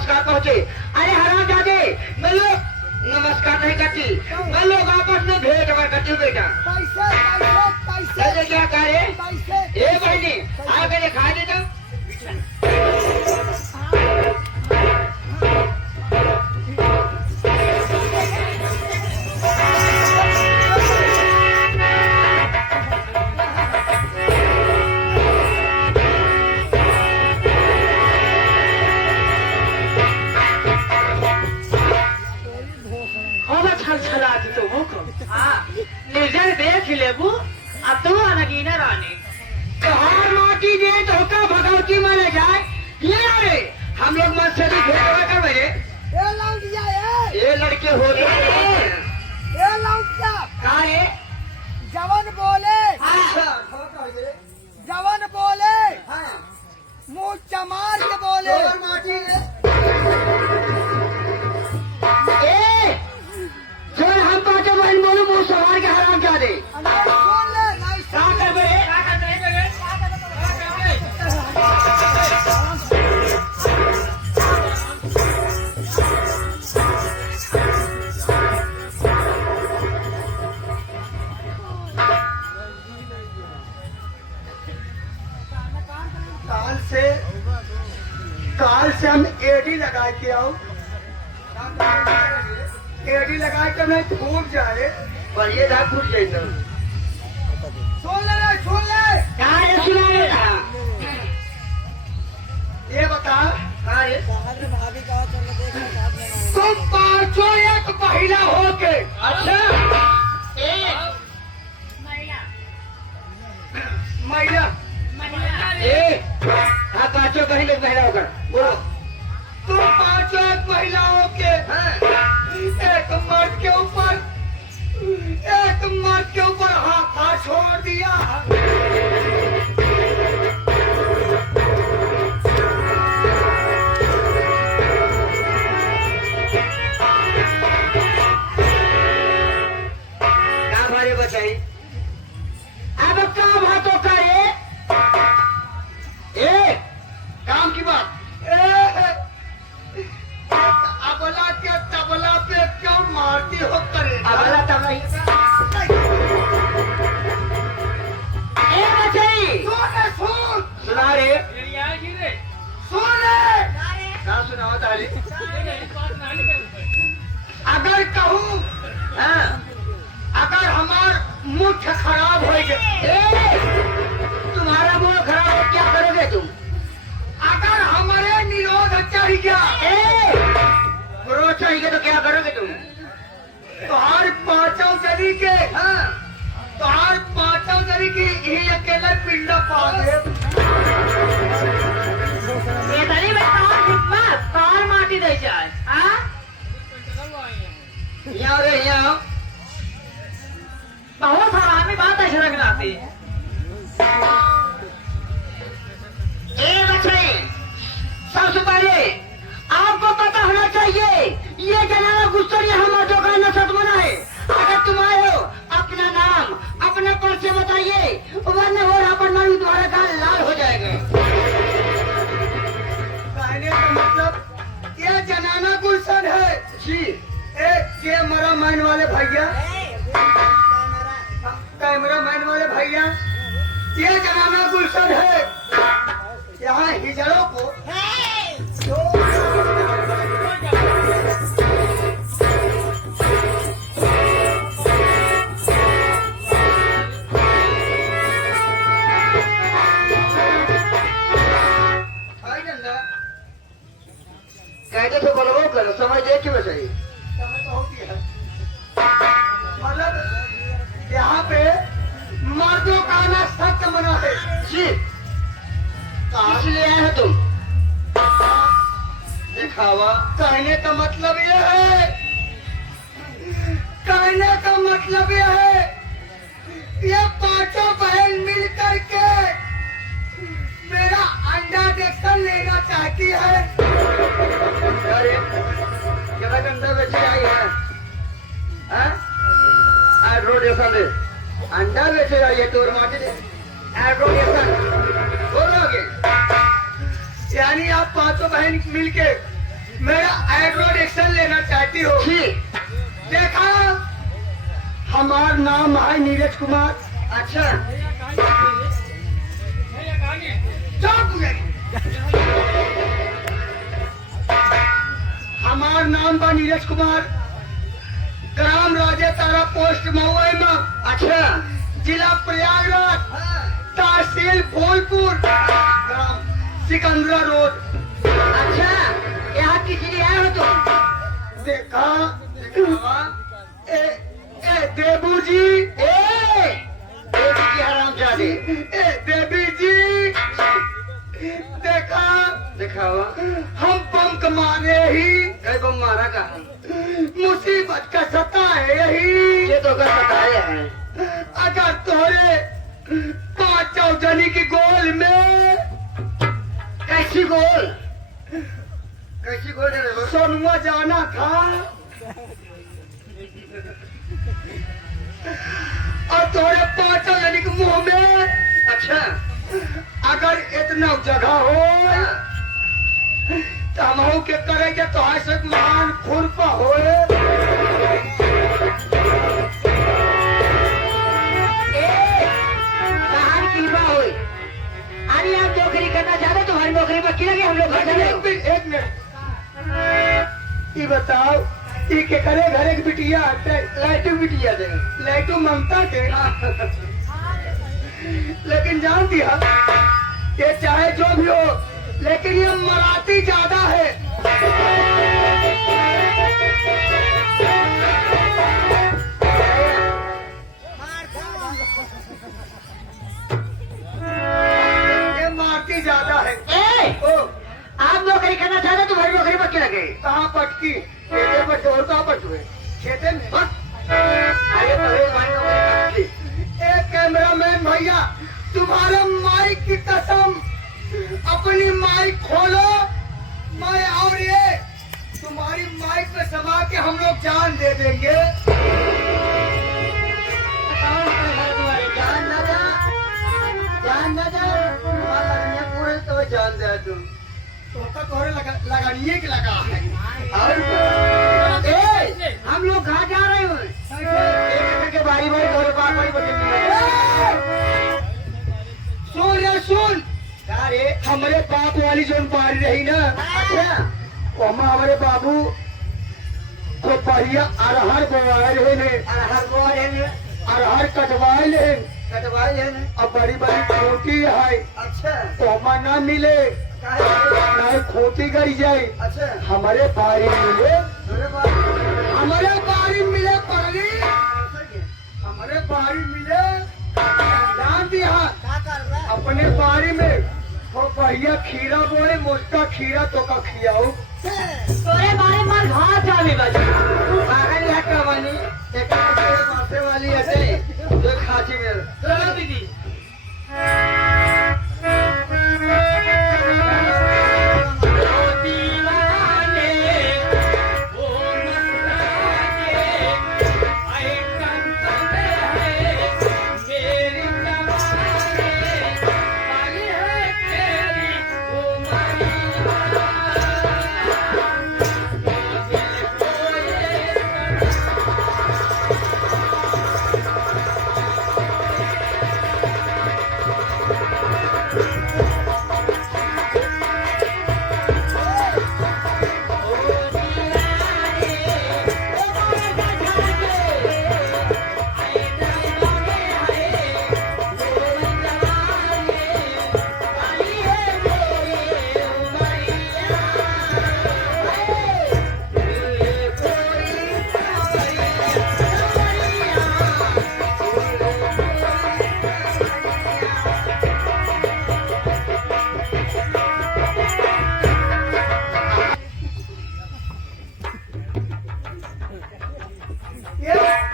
नमस्कार पहुँचे। अरे हराम जादे, मैं लोग नमस्कार नहीं करती, मैं लोग आपस में भेंट करती हूँ बेटा। पैसे क्या करे? ए बहनी आ गए खा दे तो। निर्जर देख लेबू अब तो नगीना रानी कहाँ माटी दे धोखा भगवती माने जाए। ये अरे हम लोग मन से भी भेंट कर रहे। ये लड़के हो रहे जवन बोले मुंह चमार के बोले। जो हम पाँचों बहन बोलो मुंह सवार के हराम जा दे। काल से हम एडी लगा के आओ, एडी लगा के मैं फूट जाए। बढ़िया था फूट जाए तो सुन ले क्या है सुना रहा। ये बता तुम पांचों एक महिला होके अच्छा महिला हाँ पाँचों कहीं लोग महिला होकर बोलो। तुम पांचों एक महिला होके एक मर्द के ऊपर हाथ छोड़ दिया। क्या भारी बचाई अब काम हाथों का ये काम की बात। अबला के तबला पे क्यों मारती हो करे? अबला तबला ही सुन सुना रे सुन क्या सुनाओ ताली। अगर कहूँ हाँ अगर हमार मुठ खराब हो गए, तुम्हारा मुंह खराब है क्या करोगे तुम। अगर हमारे निरोध चढ़ गया, रोज चाहिए तो क्या करोगे तुम। तुहार पांचों जरी के तुहार पांचों जरी की ही अकेले पिंडा पा दे। कौन माटी दे जाए यहाँ रे यहाँ बहुत हरामी बात है शर्म लाती। सबसे पहले आपको पता होना चाहिए ये जनाना गुस्सा हम मर्दों का नसत मना है। अगर तुम आए हो अपना नाम अपना परिचय बताइए, वरना हो रहा पर नहीं तुम्हारा गाल लाल हो जाएगा। कहने का मतलब ये जनाना गुलशन है जी एक के मरा मैन वाले भैया, कैमरा मैन वाले भैया, ये जनाना गुलशन है। यहाँ हिजड़ों को कहते तो बोलो करो समझ दे क्यों सही। समझ तो होती है। मतलब यहाँ पे मर्दों का आना सख्त मना है। जी इसलिए आए हो तुम। दिखावा कहने का मतलब ये है, कहने का मतलब ये है ये पांचों बहन मिल करके मेरा अंडा डेक्सन लेना चाहती है। अरे क्या अंडा बेचे आई है रोडेशन दे अंडा बेचे आई है तोर माटी दे रोडेशन बोलोगे। यानी आप पांचों बहन मिलके मेरा इंट्रोडक्शन लेना चाहती हो? ठीक। देखा, हमार नाम है नीरज कुमार। अच्छा। हमार नाम बा नीरज कुमार, ग्राम राजे तारा, पोस्ट महुआ में, अच्छा। जिला प्रयागराज, तहसील फूलपुर, ग्राम सिकंदरा रोड। अच्छा, यहाँ किसी लिए आए हो तुम? देखा, देबू जी, हरामजादे। देवी जी, देखा, दिखावा। हम बम कमाने ही, कई बम मारा कहा? मुसीबत का सता है यही। ये तो कर बताए हैं। अगर तोरे 5 चौधरी की गोल में कैसी गोल? कैसी गोल है रे? सोनुआ जाना था और तोरे 5 चौधरी के मुंह में, अच्छा। अगर इतना जगह हो तो हम के करेंगे तो ऐसे महान खुरपा हो। कहानी की बात हुई। अरे आप नौकरी करना चाहते तुम्हारी नौकरी में क्यों लगे? हम लोग घर चले। एक मिनट, ये बताओ, ये के करे घरे की बिटिया लाइटू बिटिया दे। लाइटू ममता के, लेकिन जान दिया, ये चाहे जो भी हो, लेकिन ये मराठी ज्यादा है। ये मारती ज्यादा है। ओ, आप नौकरी करना चाहते तुम्हारी नौकरी में क्यों लगे? कहाँ पटकी? खेते पर और कहाँ पटुए? खेते में। अरे तुम्हारी नौकरी करती। ए कैमरामैन भैया, तुम्हारे माइक की कसम, अपनी माइक खोलो। मैं और ये तुम्हारी माइक पे समा के हम लोग जान दे देंगे। जान न जा, जान न जा। तुम्हारा पूरे तो जान दे तुम। तो तोरे लगानिए के लगा है। और हम लोग कहाँ जा रहे हो? एक के बारी बारी दो बार बारी सुन रे सुन, अरे हमारे बाप वाली जो बारी रही ना, अच्छा। ओमा हमारे बाबू को पहिया अरहर बोआए रहे ने, हर बार है अरहर कटवाए ले, कटवाई है ना? अब बड़ी बड़ी खोटी है, अच्छा। ओमा ना मिले, काहे? ना खोटी करी जाए। अच्छा। हमारे बारी मिले, अरे बाप। हमारे बारी मिले पगली, हमारे बारी मिले। जान दिया, अपने बारी में वो भैया खीरा बोले, मुझका खीरा तो का खियाओ। तोरे बारे में घास जाने बाजी। पागल है क्या बनी? एक माथे वाली ऐसे जो खाची में। चलो दीदी।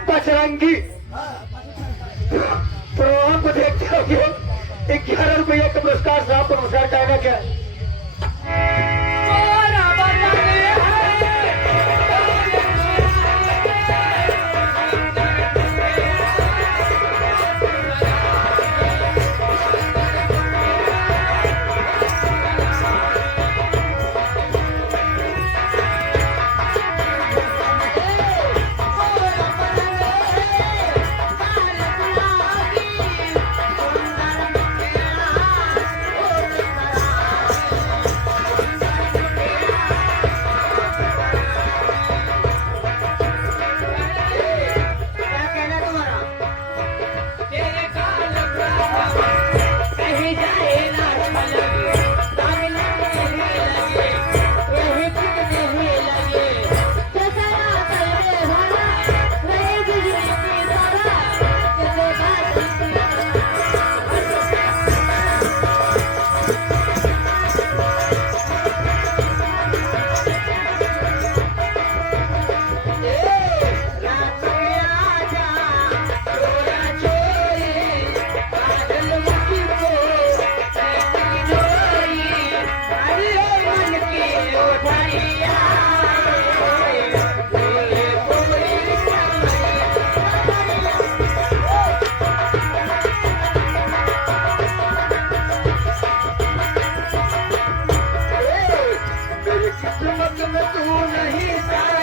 बजरंगी प्रोग्राम को देखते हुए 11 रुपये का पुरस्कार, साहब पुरस्कार कहना क्या? किस्मत में तू नहीं था